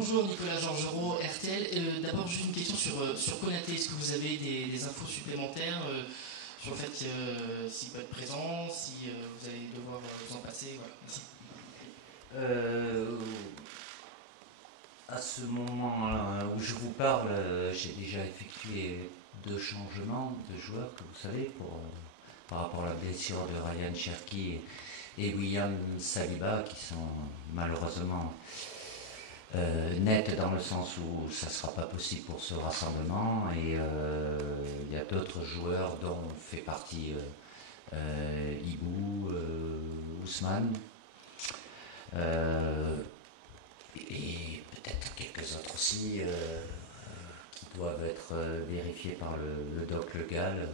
Bonjour Nicolas Georgerot, RTL. D'abord juste une question sur Konaté. Est-ce que vous avez des infos supplémentaires sur le fait s'il peut être présent, si vous allez devoir vous en passer, voilà. Merci. À ce moment où je vous parle, j'ai déjà effectué 2 changements de joueurs, que vous savez, par rapport à la blessure de Ryan Cherki et William Saliba, qui sont malheureusement nets dans le sens où ça ne sera pas possible pour ce rassemblement. Et il y a d'autres joueurs dont fait partie Ibou, Ousmane. Et peut-être quelques autres aussi qui doivent être vérifiés par le doc légal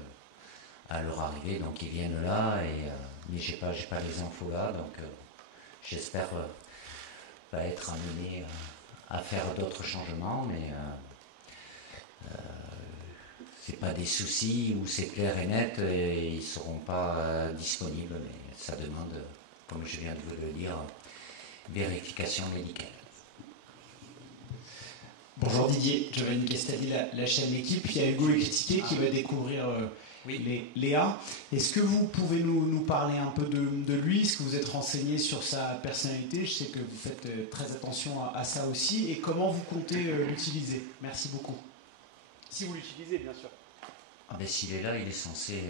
à leur arrivée. Donc ils viennent là, mais j'ai pas les infos là, donc j'espère pas être amené à faire d'autres changements, mais c'est pas des soucis où c'est clair et net et ils seront pas disponibles, mais ça demande, comme je viens de vous le dire, vérification médicale. Bonjour Didier, Giovanni Castelli, la chaîne L'équipe. Il y a Hugo Ekitike qui va découvrir Léa. Est-ce que vous pouvez nous parler un peu de lui? Est-ce que vous êtes renseigné sur sa personnalité? Je sais que vous faites très attention à ça aussi. Et comment vous comptez l'utiliser? Merci beaucoup. Si vous l'utilisez, bien sûr. Ah ben, s'il est là, il est censé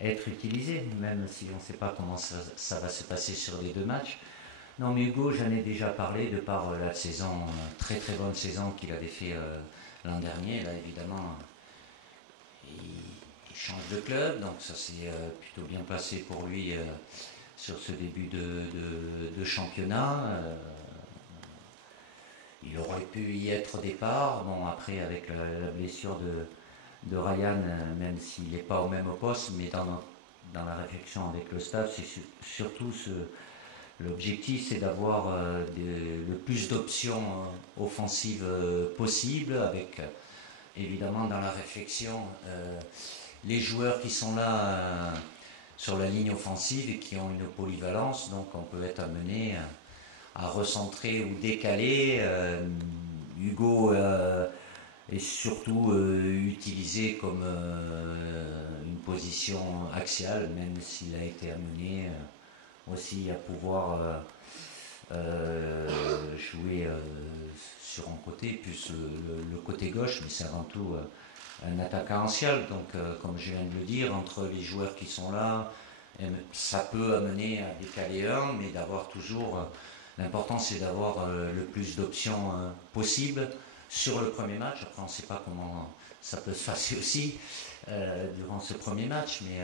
être utilisé, même si on ne sait pas comment ça va se passer sur les 2 matchs. Non, mais Hugo, j'en ai déjà parlé de par la saison, très très bonne saison qu'il avait fait l'an dernier. Là, évidemment, il change de club, donc ça s'est plutôt bien passé pour lui sur ce début de championnat. Il aurait pu y être au départ. Bon, après, avec la blessure de Ryan, même s'il n'est pas au même poste, mais dans la réflexion avec le staff, c'est surtout l'objectif, c'est d'avoir le plus d'options offensives possibles, avec évidemment dans la réflexion les joueurs qui sont là sur la ligne offensive et qui ont une polyvalence, donc on peut être amené à recentrer ou décaler. Hugo est surtout utilisé comme une position axiale, même s'il a été amené aussi à pouvoir jouer sur un côté, plus le côté gauche, mais c'est avant tout un attaquant ancien. Donc, comme je viens de le dire, entre les joueurs qui sont là, ça peut amener à décaler un, mais d'avoir toujours. L'important, c'est d'avoir le plus d'options possible sur le premier match. Après, on ne sait pas comment ça peut se passer aussi durant ce premier match, mais.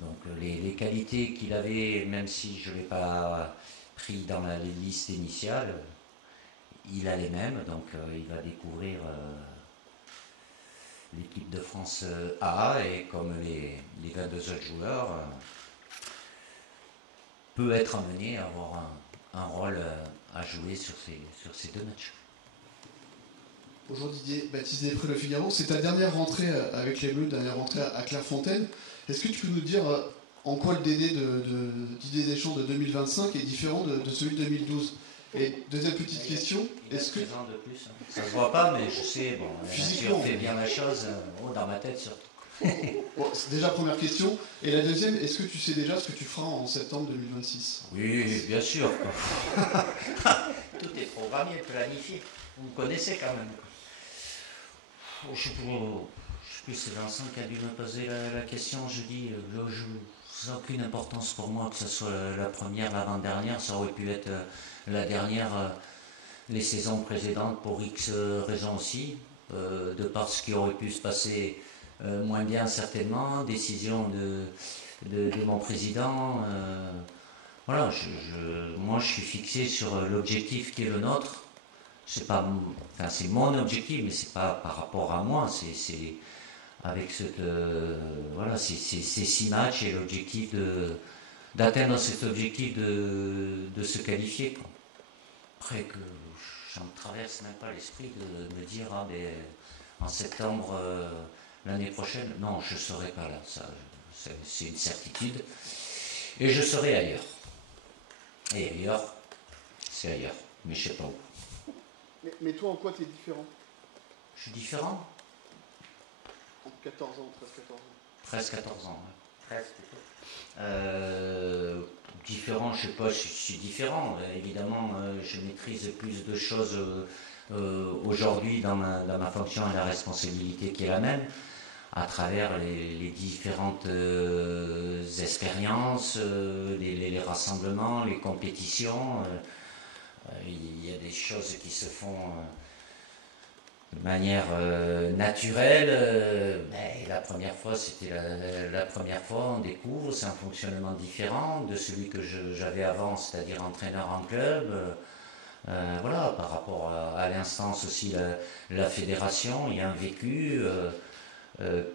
Donc les qualités qu'il avait, même si je ne l'ai pas pris dans la liste initiale, il a les mêmes, donc il va découvrir l'équipe de France A, et comme les 22 autres joueurs, peut être amené à avoir un rôle à jouer sur ces 2 matchs. Bonjour Didier, Baptiste Després Le Figaro. C'est ta dernière rentrée avec les Bleus, dernière rentrée à Clairefontaine. Est-ce que tu peux nous dire en quoi le DD de Didier Deschamps de 2025 est différent de celui de 2012? Et deuxième petite question, est-ce que... De plus, hein. Ça se voit pas, mais je sais, bon, physiquement, fait bien la chose, dans ma tête surtout. Bon, c'est déjà première question. Et la deuxième, est-ce que tu sais déjà ce que tu feras en septembre 2026? Oui, bien sûr. Tout est programmé, planifié. Vous me connaissez quand même. Je sais plus, c'est Vincent qui a dû me poser la question. Je dis, ça n'a aucune importance pour moi que ce soit la première, l'avant-dernière. Ça aurait pu être la dernière, les saisons précédentes pour X raisons aussi, de par ce qui aurait pu se passer moins bien certainement, décision de mon président. Voilà, moi je suis fixé sur l'objectif qui est le nôtre. C'est mon objectif, mais c'est pas par rapport à moi, c'est avec ces 6 matchs et l'objectif d'atteindre cet objectif de se qualifier, quoi. Après que j'en traverse même pas l'esprit de me dire en septembre l'année prochaine, non, je serai pas là, ça c'est une certitude, et je serai ailleurs. Et ailleurs, c'est ailleurs. mais je sais pas où. Mais toi, en quoi tu es différent? Je suis différent. En 14 ans, 13-14 ans. 13-14 ans, ouais. Différent, je sais pas, je suis différent. Évidemment, je maîtrise plus de choses aujourd'hui dans ma fonction et la responsabilité qui est la même, à travers les différentes expériences, les rassemblements, les compétitions. Il y a des choses qui se font de manière naturelle. Mais la première fois, c'était la première fois, on découvre, c'est un fonctionnement différent de celui que j'avais avant, c'est-à-dire entraîneur en club. Voilà, par rapport à l'instance aussi, la fédération, il y a un vécu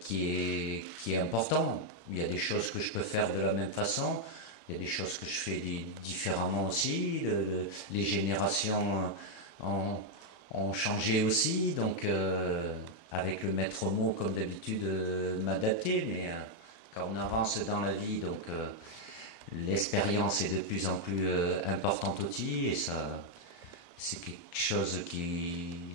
qui est important. Il y a des choses que je peux faire de la même façon, il y a des choses que je fais différemment aussi. Les générations ont changé aussi, donc avec le maître mot comme d'habitude m'adapter, mais quand on avance dans la vie, donc l'expérience est de plus en plus importante aussi, et ça c'est quelque chose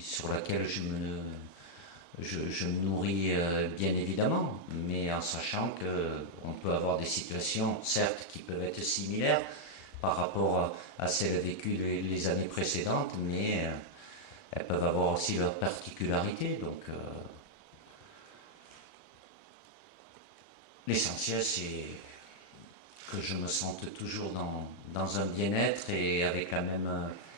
sur laquelle je me nourris bien évidemment, mais en sachant qu'on peut avoir des situations, certes, qui peuvent être similaires par rapport à celles vécues les années précédentes, mais elles peuvent avoir aussi leurs particularités. Donc, l'essentiel, c'est que je me sente toujours dans un bien-être et avec la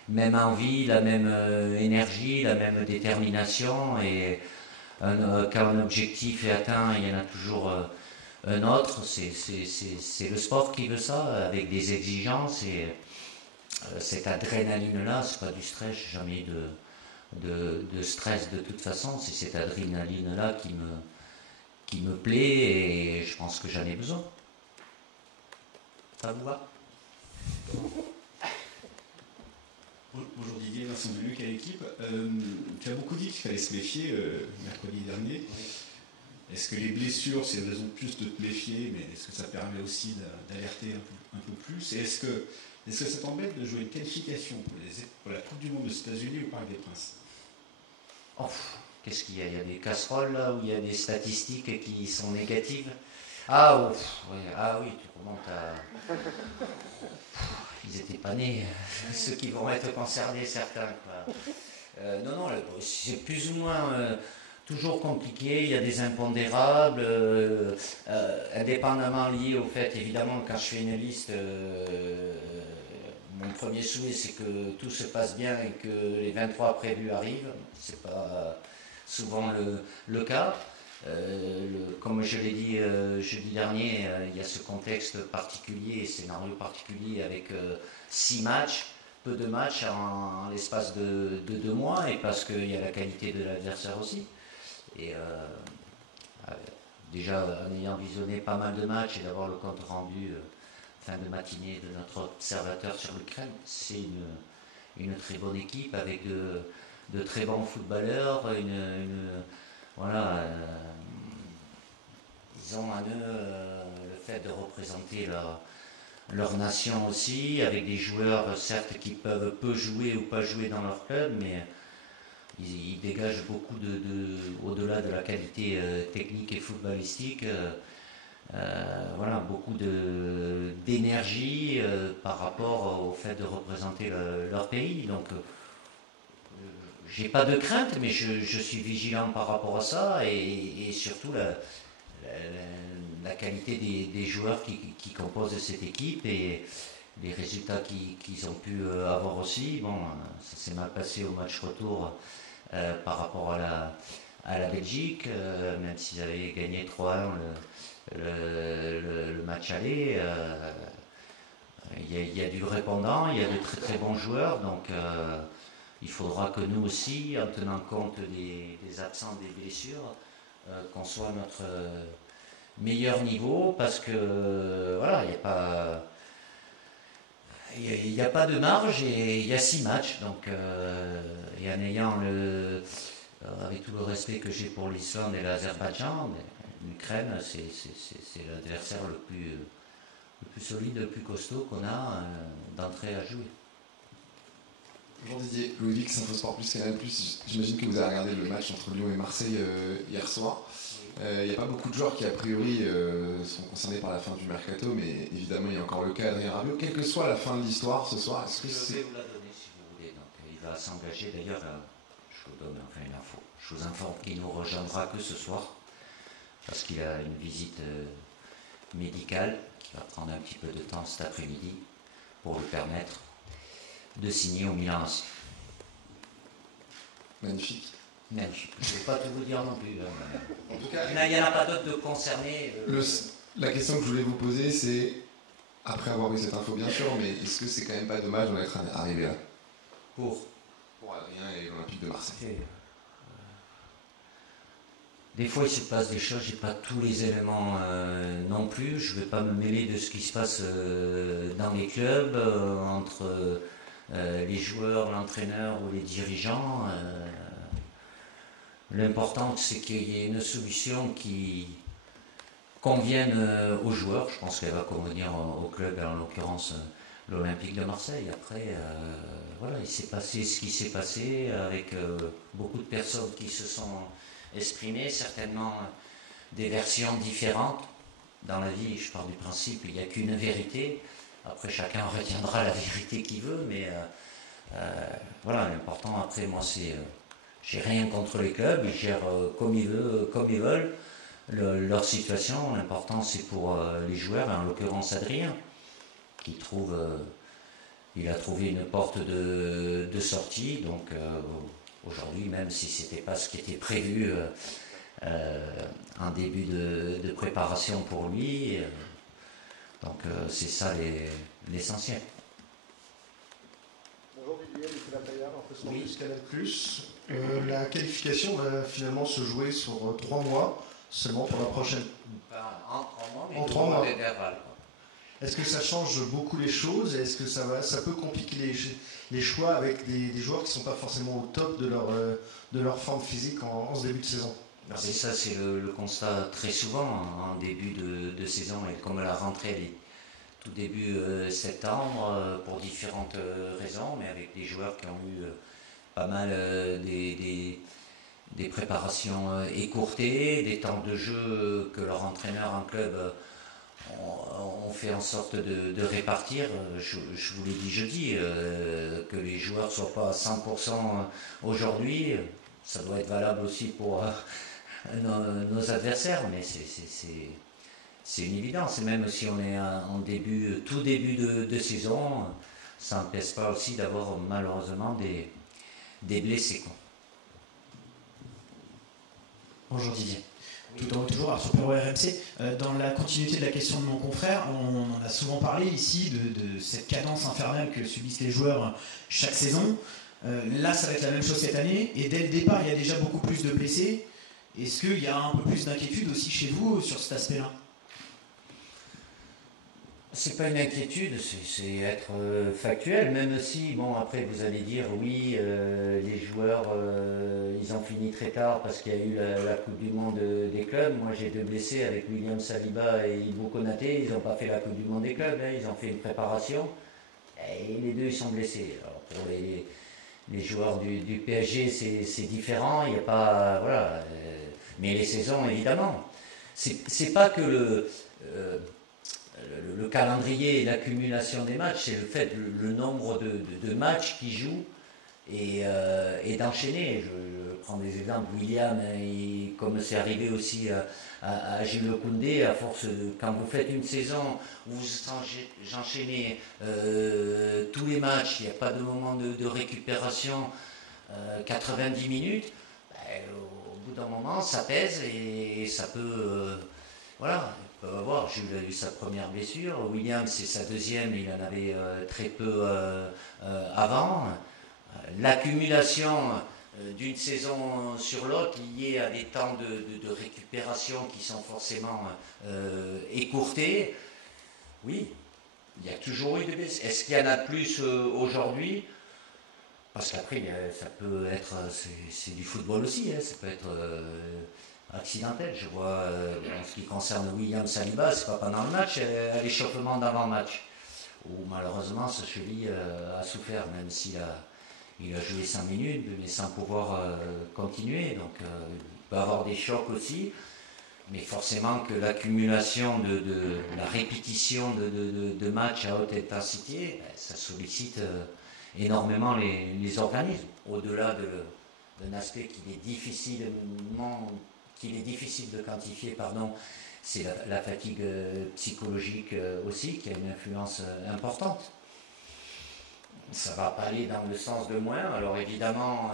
même envie, la même énergie, la même détermination. Et quand un objectif est atteint, il y en a toujours un autre. C'est le sport qui veut ça, avec des exigences. Et cette adrénaline-là, c'est pas du stress, j'ai jamais eu de stress de toute façon. C'est cette adrénaline-là qui me plaît, et je pense que j'en ai besoin. Ça vous va? Bonjour Didier, Vincent Deluc à l'équipe. Tu as beaucoup dit qu'il fallait se méfier mercredi dernier. Oui. Est-ce que les blessures, c'est une raison de plus de te méfier, mais est-ce que ça permet aussi d'alerter un peu plus? Et est-ce que ça t'embête de jouer une qualification pour la Coupe du Monde aux États-Unis au Parc des Princes? Oh, qu'est-ce qu'il y a? Il y a des casseroles là où il y a des statistiques qui sont négatives. Ah, oh, ouais, ah oui, tu remontes à... Ils n'étaient pas nés, ceux qui vont être concernés, certains. Non, c'est plus ou moins toujours compliqué. Il y a des impondérables, indépendamment liés au fait, évidemment, quand je fais une liste, mon premier souhait, c'est que tout se passe bien et que les 23 prévus arrivent. C'est pas souvent le cas. Comme je l'ai dit jeudi dernier, il y a ce contexte particulier, scénario particulier avec 6 matchs, peu de matchs en l'espace de 2 mois, et parce qu'il y a la qualité de l'adversaire aussi. Et déjà, en ayant visionné pas mal de matchs et d'avoir le compte rendu fin de matinée de notre observateur sur l'Ukraine, c'est une très bonne équipe avec de très bons footballeurs, voilà, ils ont en eux le fait de représenter leur nation aussi, avec des joueurs certes qui peuvent peu jouer ou pas jouer dans leur club, mais ils dégagent beaucoup au-delà de la qualité technique et footballistique, voilà, beaucoup d'énergie par rapport au fait de représenter leur pays. Donc j'ai pas de crainte, mais je suis vigilant par rapport à ça, et surtout la qualité des joueurs qui composent cette équipe et les résultats qu'ils ont pu avoir aussi. Bon, ça s'est mal passé au match retour par rapport à la Belgique, même s'ils avaient gagné 3-1 le match aller. Il y a du répondant, il y a de très très bons joueurs, donc il faudra que nous aussi, en tenant compte des absents, des blessures, qu'on soit à notre meilleur niveau, parce que voilà, il n'y a pas de marge, et il y a 6 matchs, donc et en ayant avec tout le respect que j'ai pour l'Islande et l'Azerbaïdjan, l'Ukraine, c'est l'adversaire le plus solide, le plus costaud qu'on a d'entrée à jouer. Bonjour Didier, Louis Vix, Infosport Plus, Canal Plus. J'imagine que vous avez regardé le match entre Lyon et Marseille hier soir. Il n'y a pas beaucoup de joueurs qui, a priori, sont concernés par la fin du mercato, mais évidemment, il y a encore le cas d'Adrien Rabiot. Quelle que soit la fin de l'histoire ce soir, est-ce que Je vais vous la donner si vous voulez. Donc, il va s'engager. D'ailleurs, je vous donne enfin une info. Je vous informe qu'il nous rejoindra que ce soir, parce qu'il a une visite médicale qui va prendre un petit peu de temps cet après-midi pour lui permettre de signer au Milan AC. Magnifique. Magnifique. Je ne vais pas tout vous dire non plus. En tout cas, il n'y en a pas d'autres de concernés. La question que je voulais vous poser, c'est, après avoir eu cette info bien sûr, mais est-ce que c'est quand même pas dommage d'en être arrivé là Pour Adrien et l'Olympique de Marseille. Des fois, il se passe des choses, je n'ai pas tous les éléments non plus. Je ne vais pas me mêler de ce qui se passe dans les clubs, entre les joueurs, l'entraîneur ou les dirigeants. L'important, c'est qu'il y ait une solution qui convienne aux joueurs. Je pense qu'elle va convenir au club, en l'occurrence l'Olympique de Marseille. Après, voilà, il s'est passé ce qui s'est passé avec beaucoup de personnes qui se sont exprimées, certainement des versions différentes. Dans la vie, je pars du principe qu'il n'y a qu'une vérité. Après, chacun retiendra la vérité qu'il veut, mais voilà, l'important après, moi, c'est... j'ai rien contre les clubs, ils gèrent comme ils veulent leur situation. L'important, c'est pour les joueurs, en l'occurrence Adrien, qui trouve... il a trouvé une porte de sortie, donc aujourd'hui, même si ce n'était pas ce qui était prévu en début de préparation pour lui, donc c'est ça l'essentiel. Bonjour Didier, Nicolas Paillard, Infosport Oui. Plus, Canal Plus. La qualification va finalement se jouer sur 3 mois seulement pour la prochaine. En 3 mois, mais En 2 3 mois mois. d'intervalle. Est-ce que ça change beaucoup les choses? Est-ce que ça peut compliquer les choix avec des joueurs qui ne sont pas forcément au top de leur forme physique en ce début de saison? Et ça, c'est le constat très souvent en début de saison, et comme la rentrée, elle est tout début septembre, pour différentes raisons, mais avec des joueurs qui ont eu pas mal des préparations écourtées, des temps de jeu que leur entraîneur en club ont fait en sorte de répartir. Je vous l'ai dit jeudi, que les joueurs ne soient pas à 100% aujourd'hui, ça doit être valable aussi pour nos adversaires, mais c'est une évidence. Et même si on est en tout début de saison, ça n'empêche pas aussi d'avoir malheureusement des blessés. Bonjour Didier. Toujours Arthur Perrault, RMC. Dans la continuité de la question de mon confrère, on en a souvent parlé ici de cette cadence infernale que subissent les joueurs chaque saison. Là, ça va être la même chose cette année. Et dès le départ, il y a déjà beaucoup plus de blessés. Est-ce qu'il y a un peu plus d'inquiétude aussi chez vous sur cet aspect-là? C'est pas une inquiétude, c'est être factuel, même si, bon, après vous allez dire, oui, les joueurs, ils ont fini très tard parce qu'il y a eu la Coupe du Monde des clubs. Moi, j'ai 2 blessés avec William Saliba et Ibo Konaté, ils n'ont pas fait la Coupe du Monde des clubs, hein, ils ont fait une préparation, et les 2, ils sont blessés. Alors, pour les joueurs du PSG, c'est différent, il n'y a pas, voilà, mais les saisons, évidemment. C'est pas que le calendrier et l'accumulation des matchs, c'est le fait, le nombre de matchs qu'ils jouent et d'enchaîner. Je prends des exemples, William, comme c'est arrivé aussi à Jules Koundé, à force, quand vous faites une saison où vous enchaînez tous les matchs, il n'y a pas de moment de récupération, 90 minutes, au bout d'un moment, ça pèse et ça peut... voilà. Voir, Jules a eu sa première blessure, William c'est sa deuxième, il en avait très peu avant. L'accumulation d'une saison sur l'autre liée à des temps de récupération qui sont forcément écourtés, oui, il y a toujours eu des blessés. Est-ce qu'il y en a plus aujourd'hui? Parce qu'après, ça peut être, c'est du football aussi, hein, ça peut être... accidentel. Je vois, en ce qui concerne William Saliba, c'est pas pendant le match, à l'échauffement d'avant-match, où malheureusement sa cheville a souffert, même s'il il a joué 5 minutes, mais sans pouvoir continuer. Donc il peut avoir des chocs aussi. Mais forcément que l'accumulation de la répétition de matchs à haute intensité, ça sollicite énormément les organismes. Au-delà d'un aspect qu'il est difficile de quantifier, c'est la fatigue psychologique aussi qui a une influence importante. Ça ne va pas aller dans le sens de moins. Alors évidemment,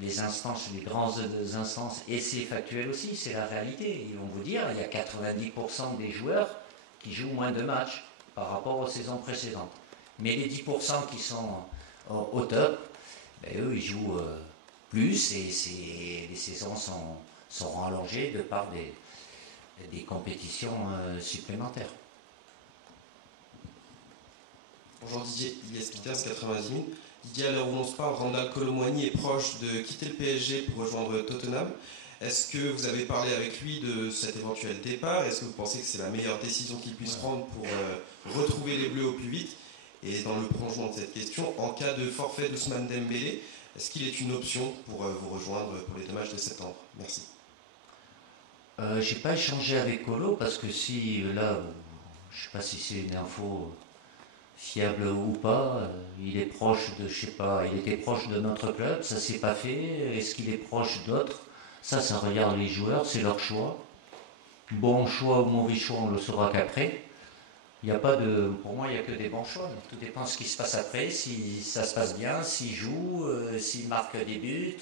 les instances, les grandes instances, et c'est factuel aussi, c'est la réalité. Ils vont vous dire, il y a 90% des joueurs qui jouent moins de matchs par rapport aux saisons précédentes. Mais les 10% qui sont au top, eux, ils jouent plus et les saisons sont rallongées de par des compétitions supplémentaires. Bonjour Didier, Ilyes Peters, 90 000. Didier, à l'heure où on se parle, Randal Kolo Muani est proche de quitter le PSG pour rejoindre Tottenham. Est-ce que vous avez parlé avec lui de cet éventuel départ? Est-ce que vous pensez que c'est la meilleure décision qu'il puisse prendre pour retrouver les Bleus au plus vite? Et dans le prolongement de cette question, en cas de forfait d'Ousmane Dembélé, est-ce qu'il est une option pour vous rejoindre pour les 2 matchs de septembre? Merci. J'ai pas échangé avec Kolo parce que si là, je sais pas si c'est une info fiable ou pas, il est proche de, je sais pas, il était proche de notre club, ça s'est pas fait. Est-ce qu'il est proche d'autres? Ça regarde les joueurs, c'est leur choix. Bon choix ou mauvais choix, on le saura qu'après. Il y a pas de, pour moi, il n'y a que des bons choix. Tout dépend de ce qui se passe après, si ça se passe bien, s'il joue, s'il marque des buts,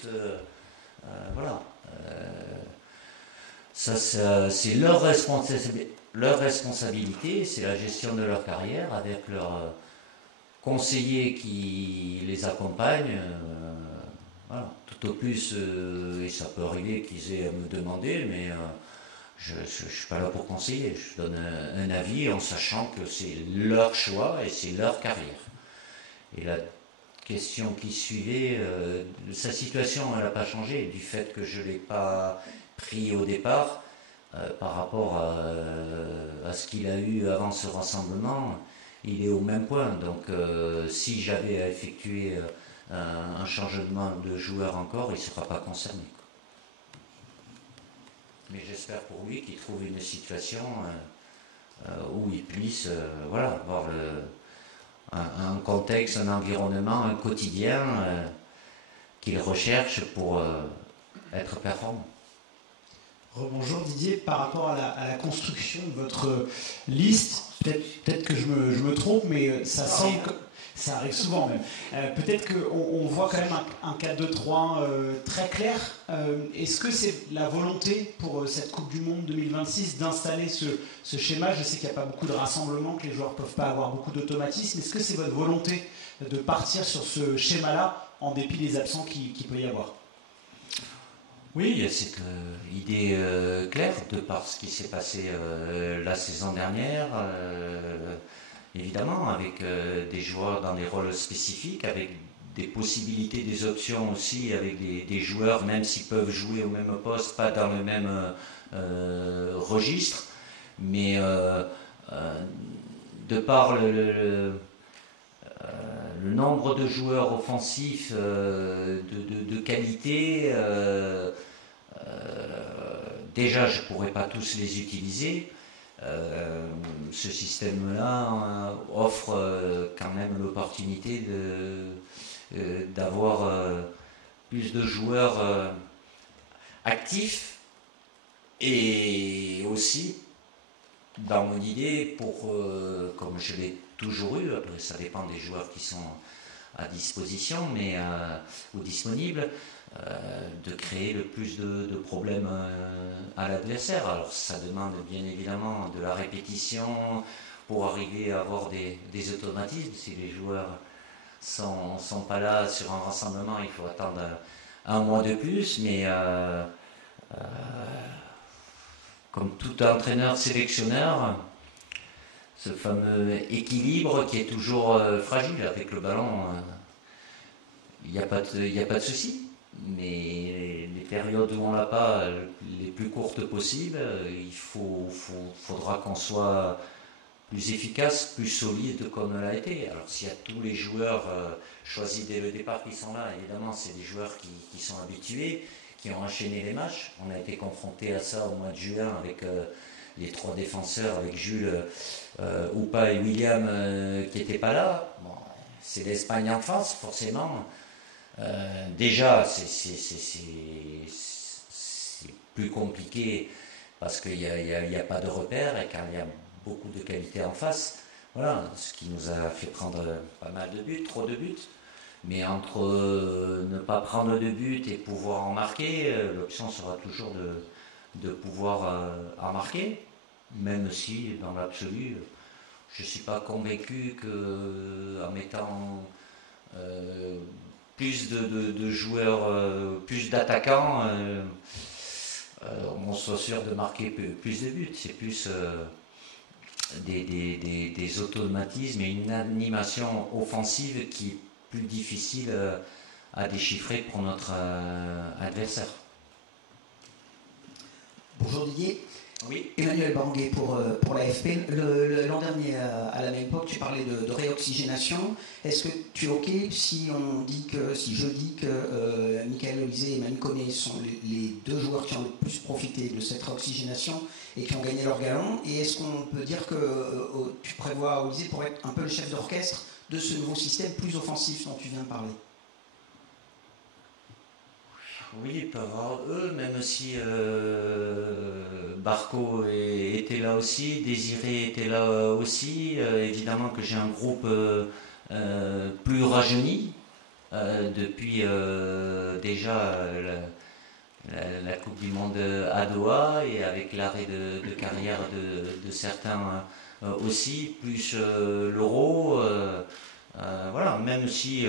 voilà. Ça, c'est leur responsabilité, c'est la gestion de leur carrière avec leurs conseillers qui les accompagnent. Voilà. Tout au plus, et ça peut arriver qu'ils aient à me demander, mais je ne suis pas là pour conseiller. Je donne un avis en sachant que c'est leur choix et c'est leur carrière. Et la question qui suivait, sa situation, elle n'a pas changé du fait que je ne l'ai pas pris au départ par rapport à ce qu'il a eu avant ce rassemblement. Il est au même point. Donc si j'avais à effectuer un changement de joueur encore, il ne sera pas concerné. Mais j'espère pour lui qu'il trouve une situation où il puisse avoir un contexte, un environnement, un quotidien qu'il recherche pour être performant. Rebonjour Didier, par rapport à la construction de votre liste, peut-être que je me trompe, mais ça semble que ça arrive souvent même. Peut-être qu'on voit quand même un 4-2-3 très clair. Est-ce que c'est la volonté pour cette Coupe du Monde 2026 d'installer ce schéma? Je sais qu'il n'y a pas beaucoup de rassemblements, que les joueurs ne peuvent pas avoir beaucoup d'automatisme. Est-ce que c'est votre volonté de partir sur ce schéma-là en dépit des absents qu'il peut y avoir? Oui, il y a cette idée claire de par ce qui s'est passé la saison dernière, évidemment, avec des joueurs dans des rôles spécifiques, avec des possibilités, des options aussi, avec des joueurs, même s'ils peuvent jouer au même poste, pas dans le même registre, mais de par le nombre de joueurs offensifs de qualité, déjà je ne pourrais pas tous les utiliser. Ce système-là offre quand même l'opportunité d'avoir plus de joueurs actifs et aussi, dans mon idée, comme je l'ai toujours eu, après ça dépend des joueurs qui sont à disposition ou disponibles, de créer le plus de problèmes à l'adversaire. Alors ça demande bien évidemment de la répétition pour arriver à avoir des automatismes. Si les joueurs sont pas là sur un rassemblement, il faut attendre un mois de plus, mais comme tout entraîneur sélectionneur, ce fameux équilibre qui est toujours fragile avec le ballon, il n'y a pas de souci. Mais les périodes où on l'a pas, les plus courtes possibles, faudra qu'on soit plus efficace, plus solide qu'on ne l'a été. Alors s'il y a tous les joueurs choisis dès le départ qui sont là, évidemment c'est des joueurs qui sont habitués, qui ont enchaîné les matchs. On a été confronté à ça au mois de juin avec les 3 défenseurs, avec Jules, Oupa et William qui n'étaient pas là. Bon, c'est l'Espagne en face, forcément. Déjà, c'est plus compliqué parce qu'il n'y a pas de repères et car il y a beaucoup de qualité en face. Voilà, ce qui nous a fait prendre pas mal de buts, trop de buts. Mais entre ne pas prendre de buts et pouvoir en marquer, l'option sera toujours de pouvoir en marquer, même si dans l'absolu, je ne suis pas convaincu qu'en mettant plus de joueurs, plus d'attaquants, on soit sûr de marquer plus de buts. C'est plus des automatismes et une animation offensive qui est plus difficile à déchiffrer pour notre adversaire. Bonjour Didier. Oui. Emmanuel Baranguet pour l'AFP. L'an dernier, à la même époque, tu parlais de réoxygénation. Est-ce que tu es OK si je dis que Michael Olise et Manu Koné sont les 2 joueurs qui ont le plus profité de cette réoxygénation et qui ont gagné leur galon? Et est-ce qu'on peut dire que tu prévois Olise pour être un peu le chef d'orchestre de ce nouveau système plus offensif dont tu viens de parler? Oui, ils peuvent avoir eux, même si Barco était là aussi, Désiré était là aussi. Évidemment que j'ai un groupe plus rajeuni depuis déjà la Coupe du Monde à Doha et avec l'arrêt de carrière de certains aussi, plus l'Euro. Voilà, même si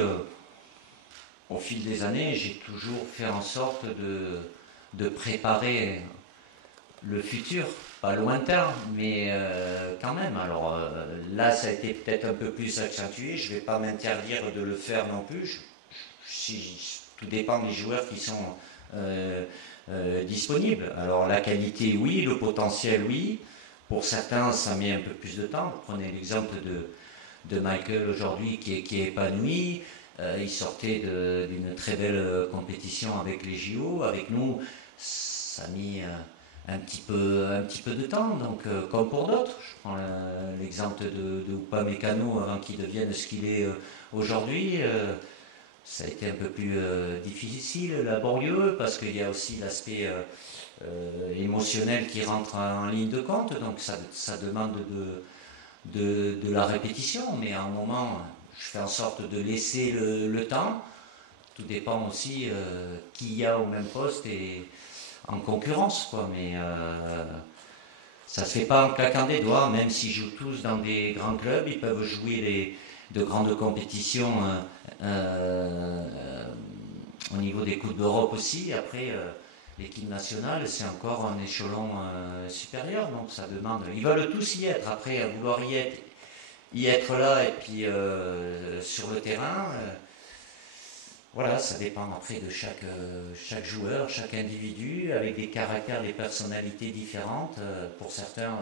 au fil des années, j'ai toujours fait en sorte de préparer le futur, pas lointain, mais quand même. Alors là, ça a été peut-être un peu plus accentué. Je ne vais pas m'interdire de le faire non plus. Tout dépend des joueurs qui sont disponibles. Alors la qualité, oui, le potentiel, oui. Pour certains, ça met un peu plus de temps. Prenez l'exemple de Michael aujourd'hui qui est épanoui. Il sortait d'une très belle compétition avec les JO. Avec nous, ça a mis un petit peu de temps. Donc, comme pour d'autres, je prends l'exemple de Upamecano avant qu'il devienne ce qu'il est aujourd'hui. Ça a été un peu plus difficile, laborieux, parce qu'il y a aussi l'aspect émotionnel qui rentre en ligne de compte. Donc, ça demande de la répétition. Mais à un moment, je fais en sorte de laisser le temps. Tout dépend aussi qui y a au même poste et en concurrence, quoi. Mais ça ne se fait pas en claquant des doigts, même s'ils jouent tous dans des grands clubs. Ils peuvent jouer de grandes compétitions au niveau des Coupes d'Europe aussi. Après, l'équipe nationale, c'est encore un échelon supérieur. Donc ça demande... Ils veulent tous y être. Après, à vouloir y être là et puis sur le terrain, voilà, ça dépend après de chaque joueur, chaque individu, avec des caractères, des personnalités différentes. Pour certains,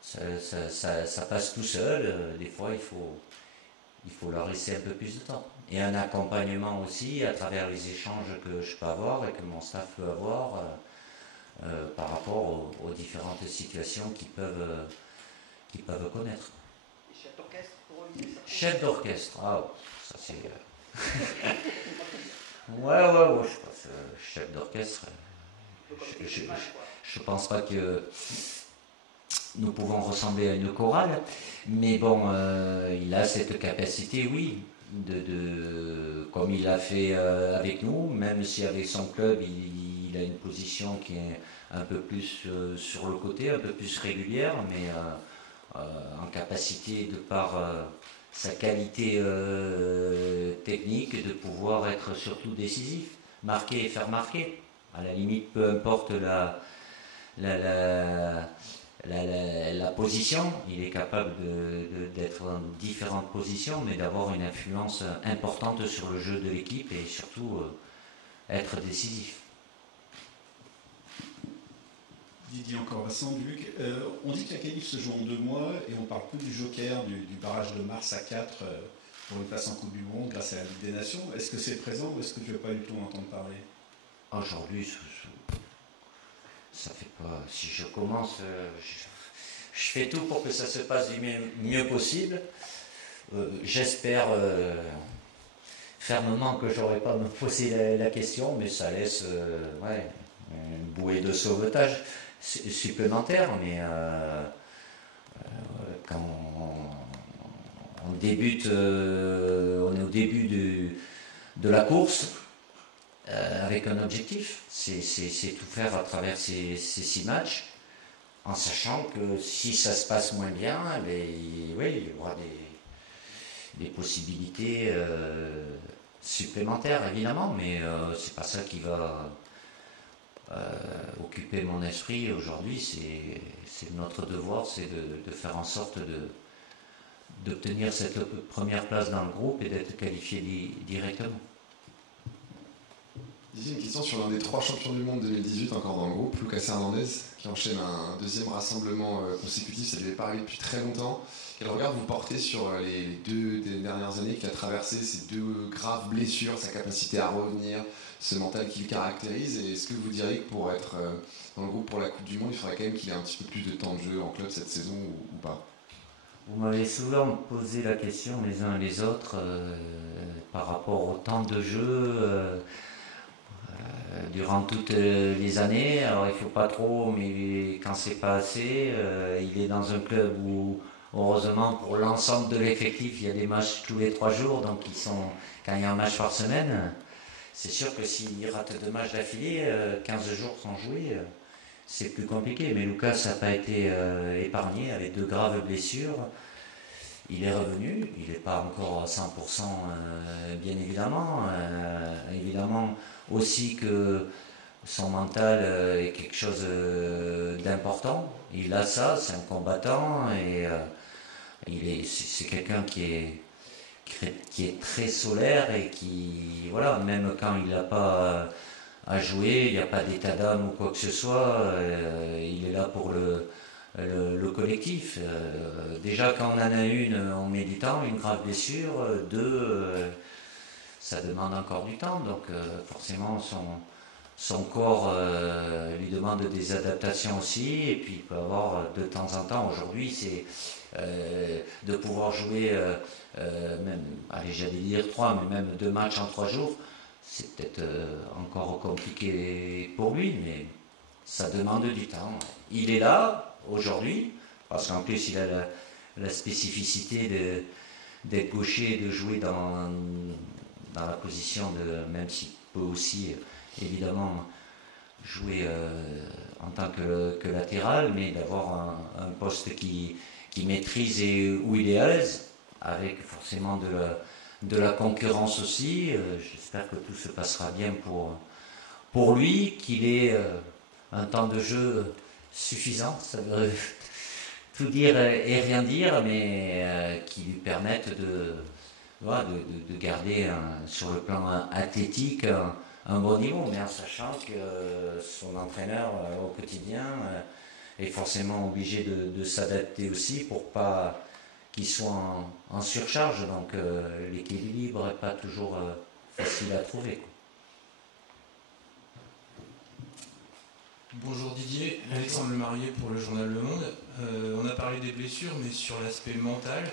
ça passe tout seul. Des fois, il faut leur laisser un peu plus de temps. Et un accompagnement aussi à travers les échanges que je peux avoir et que mon staff peut avoir par rapport aux différentes situations qu'ils peuvent connaître. Chef d'orchestre pour Olise? Chef d'orchestre, ah, ça c'est... ouais, je pense chef d'orchestre. Je pense pas que nous pouvons ressembler à une chorale, mais bon, il a cette capacité, oui, comme il l'a fait avec nous, même si avec son club, il a une position qui est un peu plus sur le côté, un peu plus régulière, mais en capacité de par sa qualité technique de pouvoir être surtout décisif, marquer et faire marquer. À la limite, peu importe la position, il est capable d'être dans différentes positions, mais d'avoir une influence importante sur le jeu de l'équipe et surtout être décisif. Didier encore Vincent, Luc. On dit que la qualif se joue en 2 mois et on parle peu du joker du barrage de mars à 4 pour une place en Coupe du Monde grâce à la Ligue des Nations. Est-ce que c'est présent ou est-ce que tu ne veux pas du tout en entendre parler? Aujourd'hui, ça fait pas. Si je commence, je fais tout pour que ça se passe du mieux possible. J'espère fermement que j'aurai pas à me poser la question, mais ça laisse une bouée de sauvetage supplémentaire. Mais quand on débute, on est au début de la course avec un objectif, c'est tout faire à travers ces 6 matchs, en sachant que si ça se passe moins bien, il y aura des possibilités supplémentaires évidemment, mais c'est pas ça qui va occuper mon esprit aujourd'hui. C'est notre devoir, c'est de faire en sorte d'obtenir cette première place dans le groupe et d'être qualifié directement. Une question sur l'un des 3 champions du monde 2018 encore dans le groupe, Lucas Hernandez, qui enchaîne un 2e rassemblement consécutif. Ça devait pas arriver depuis très longtemps. Quel regard vous portez sur les 2 dernières années qu'il a traversé, ces 2 graves blessures, sa capacité à revenir, ce mental qui le caractérise? Et est-ce que vous diriez que pour être dans le groupe pour la Coupe du Monde, il faudrait quand même qu'il ait un petit peu plus de temps de jeu en club cette saison ou pas? Vous m'avez souvent posé la question les uns et les autres par rapport au temps de jeu durant toutes les années. Alors il ne faut pas trop, mais quand c'est pas assez, il est dans un club où heureusement pour l'ensemble de l'effectif, il y a des matchs tous les 3 jours, donc quand il y a un match par semaine, c'est sûr que s'il rate 2 matchs d'affilée, 15 jours sans jouer, c'est plus compliqué. Mais Lucas n'a pas été épargné avec 2 graves blessures. Il est revenu, il n'est pas encore à 100% bien évidemment. Évidemment aussi que son mental est quelque chose d'important. Il a ça, c'est un combattant et c'est quelqu'un qui est très solaire et qui, voilà, même quand il n'a pas à jouer, il n'y a pas d'état d'âme ou quoi que ce soit, il est là pour le collectif. Déjà quand on en a une en méditant, une grave blessure, 2, ça demande encore du temps, donc forcément son corps lui demande des adaptations aussi, et puis il peut avoir de temps en temps, aujourd'hui c'est de pouvoir jouer même, allez j'allais dire 3, mais même 2 matchs en 3 jours, c'est peut-être encore compliqué pour lui, mais ça demande du temps. Il est là aujourd'hui, parce qu'en plus il a la spécificité d'être gaucher et de jouer dans la position même s'il peut aussi évidemment jouer en tant que latéral, mais d'avoir un poste qui maîtrise et où il est à l'aise, avec forcément de la concurrence aussi. J'espère que tout se passera bien pour lui, qu'il ait un temps de jeu suffisant, ça veut tout dire et rien dire, mais qui lui permette de garder sur le plan athlétique un bon niveau, mais en sachant que son entraîneur au quotidien est forcément obligé de s'adapter aussi pour pas qu'il soit en surcharge, donc l'équilibre n'est pas toujours facile à trouver, quoi. Bonjour Didier, Alexandre Lemarié pour le journal Le Monde. On a parlé des blessures, mais sur l'aspect mental,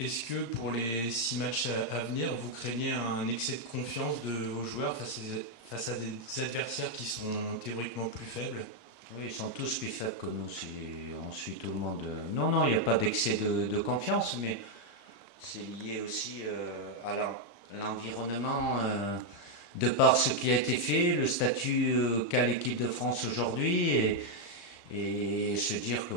est-ce que pour les 6 matchs à venir, vous craignez un excès de confiance de vos joueurs face à des adversaires qui sont théoriquement plus faibles? Oui, ils sont tous plus faibles que nous si on suit tout le monde. Non, il n'y a pas d'excès de confiance, mais c'est lié aussi à l'environnement. De par ce qui a été fait, le statut qu'a l'équipe de France aujourd'hui, et se dire que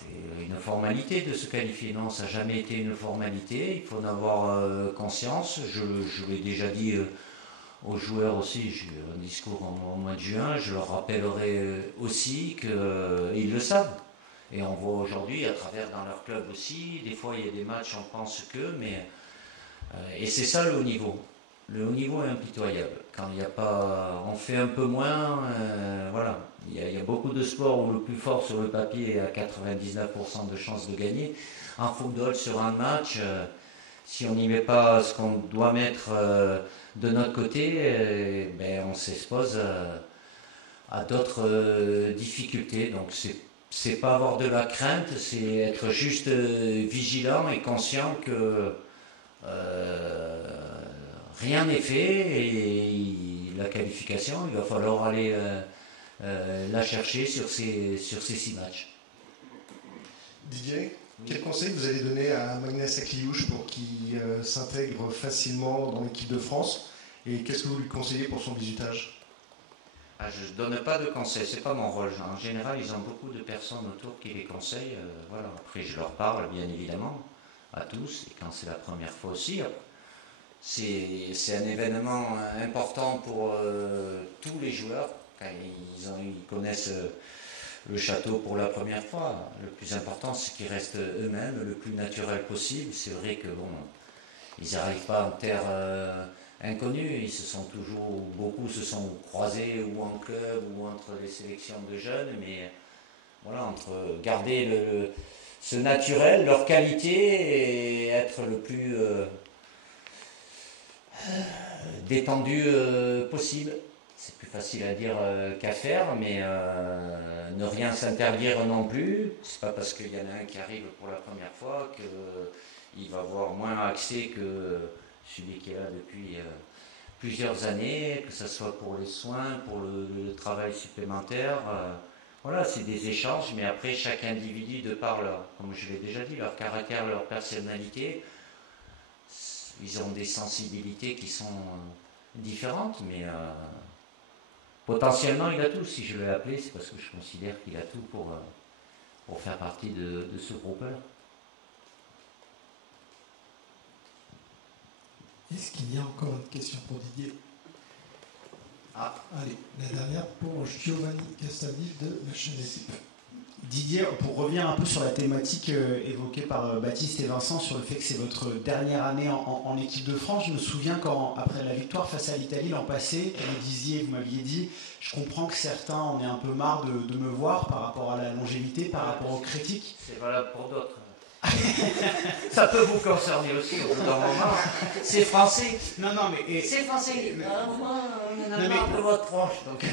c'est une formalité de se qualifier. Non, ça n'a jamais été une formalité, il faut en avoir conscience. Je l'ai déjà dit aux joueurs aussi, j'ai eu un discours au mois de juin, je leur rappellerai aussi qu'ils le savent. Et on voit aujourd'hui, à travers dans leur club aussi, des fois il y a des matchs, on pense mais... et c'est ça le haut niveau. Le haut niveau est impitoyable. Quand il n'y a pas, on fait un peu moins, voilà. Il y a beaucoup de sports où le plus fort sur le papier a 99% de chances de gagner. En football, sur un match, si on n'y met pas ce qu'on doit mettre de notre côté, on s'expose à d'autres difficultés. Donc c'est pas avoir de la crainte, c'est être juste vigilant et conscient que rien n'est fait et la qualification, il va falloir aller la chercher sur ces 6 matchs. Didier, quel conseil vous allez donner à Magnès Akliouche pour qu'il s'intègre facilement dans l'équipe de France, et qu'est-ce que vous lui conseillez pour son bizutage? Je ne donne pas de conseils, c'est pas mon rôle. En général, ils ont beaucoup de personnes autour qui les conseillent. Voilà. Après, je leur parle, bien évidemment, à tous, et quand c'est la première fois aussi. C'est un événement important pour tous les joueurs, quand ils connaissent le château pour la première fois. Le plus important, c'est qu'ils restent eux-mêmes le plus naturel possible. C'est vrai que ils n'arrivent pas en terre inconnue. Beaucoup se sont croisés ou en club ou entre les sélections de jeunes, mais voilà, entre garder ce naturel, leur qualité et être le plus détendu possible. C'est plus facile à dire qu'à faire, mais ne rien s'interdire non plus. C'est pas parce qu'il y en a un qui arrive pour la première fois qu'il va avoir moins accès que celui qui est là depuis plusieurs années, que ce soit pour les soins, pour le travail supplémentaire. Voilà, c'est des échanges, mais après chaque individu, de par comme je l'ai déjà dit, leur caractère, leur personnalité, ils ont des sensibilités qui sont différentes, mais potentiellement il a tout. Si je l'ai appelé, c'est parce que je considère qu'il a tout pour faire partie de ce groupe-là. Est-ce qu'il y a encore une question pour Didier? Allez, la dernière pour Giovanni Castaldi de la chaîne Équipe. Didier, pour revenir un peu sur la thématique évoquée par Baptiste et Vincent sur le fait que c'est votre dernière année en équipe de France, je me souviens après la victoire face à l'Italie l'an passé, vous m'aviez dit, je comprends que certains en aient un peu marre de me voir par rapport à la longévité, par rapport aux critiques. C'est valable pour d'autres. Ça peut vous concerner aussi au bout d'un moment. C'est français. Non, mais c'est français. Moi, on a marre de votre tranche. Donc.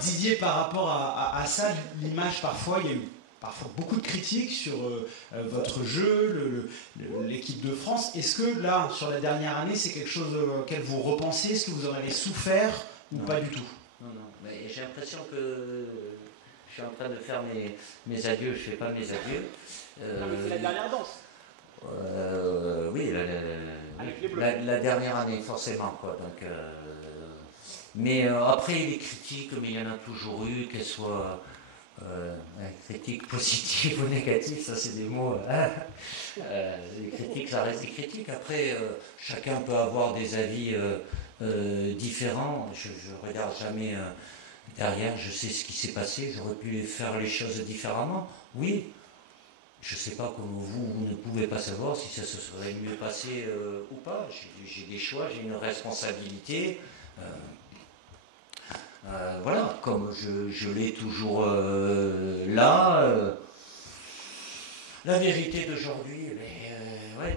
Didier, par rapport à ça, l'image, parfois, il y a eu beaucoup de critiques sur votre jeu, l'équipe de France. Est-ce que là, sur la dernière année, c'est quelque chose auquel vous repensez? Est-ce que vous en avez souffert ou pas du tout? Non, mais j'ai l'impression que je suis en train de faire mes adieux. Je ne fais pas mes adieux. C'est la dernière danse. Oui, la dernière année, forcément. Quoi. Donc, mais après, les critiques, mais il y en a toujours eu, qu'elles soient critiques positives ou négatives, ça c'est des mots. Les critiques, ça reste des critiques. Après, chacun peut avoir des avis différents. Je ne regarde jamais derrière, je sais ce qui s'est passé, j'aurais pu faire les choses différemment. Oui. Je ne sais pas comment vous ne pouvez pas savoir si ça se serait mieux passé ou pas. J'ai des choix, j'ai une responsabilité. Voilà, comme je l'ai toujours là. La vérité d'aujourd'hui,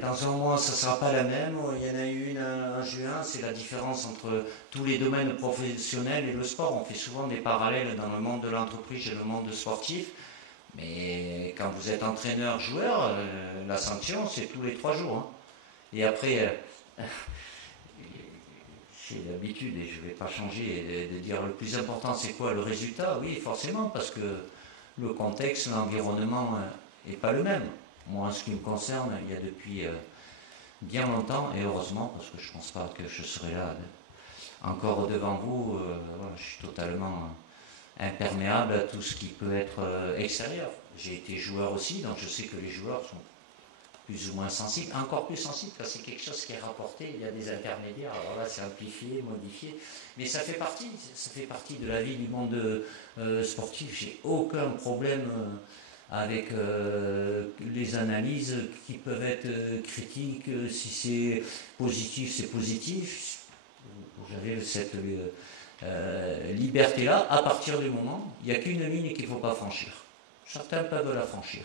dans un mois, ça ne sera pas la même. Il y en a eu une en juin, c'est la différence entre tous les domaines professionnels et le sport. On fait souvent des parallèles dans le monde de l'entreprise et le monde sportif. Mais quand vous êtes entraîneur, joueur, la sanction, c'est tous les 3 jours. Hein. Et après, j'ai l'habitude, et je ne vais pas changer, de dire le plus important, c'est quoi? Le résultat? Oui, forcément, parce que le contexte, l'environnement n'est pas le même. Moi, en ce qui me concerne, il y a depuis bien longtemps, et heureusement, parce que je ne pense pas que je serai là encore devant vous, je suis totalement imperméable à tout ce qui peut être extérieur. J'ai été joueur aussi, donc je sais que les joueurs sont plus ou moins sensibles, encore plus sensibles, parce que c'est quelque chose qui est rapporté, il y a des intermédiaires, alors là c'est amplifié, modifié, mais ça fait partie de la vie du monde sportif. J'ai aucun problème avec les analyses qui peuvent être critiques, si c'est positif, c'est positif. J'avais liberté-là, à partir du moment, il n'y a qu'une ligne qu'il ne faut pas franchir. Certains peuvent la franchir.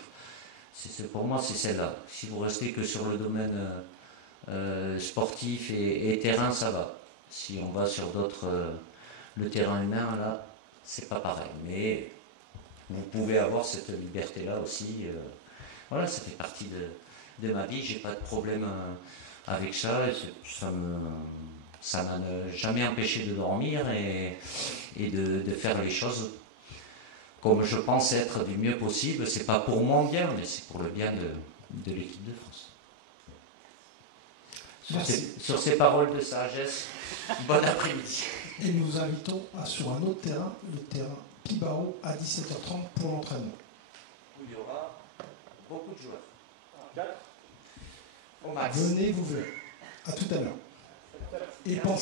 Pour moi, c'est celle-là. Si vous restez que sur le domaine sportif et terrain, ça va. Si on va sur d'autres, le terrain humain, là, c'est pas pareil. Mais vous pouvez avoir cette liberté-là aussi. Voilà, ça fait partie de ma vie. J'ai pas de problème avec ça. Ça m'a jamais empêché de dormir et de faire les choses comme je pense être du mieux possible. C'est pas pour mon bien, mais c'est pour le bien de l'équipe de France. Sur ces paroles de sagesse, bon après-midi. Et nous vous invitons sur un autre terrain, le terrain Pibao, à 17h30 pour l'entraînement. Où il y aura beaucoup de joueurs. 4 au max. Venez, vous verrez. À tout à l'heure. Et pensez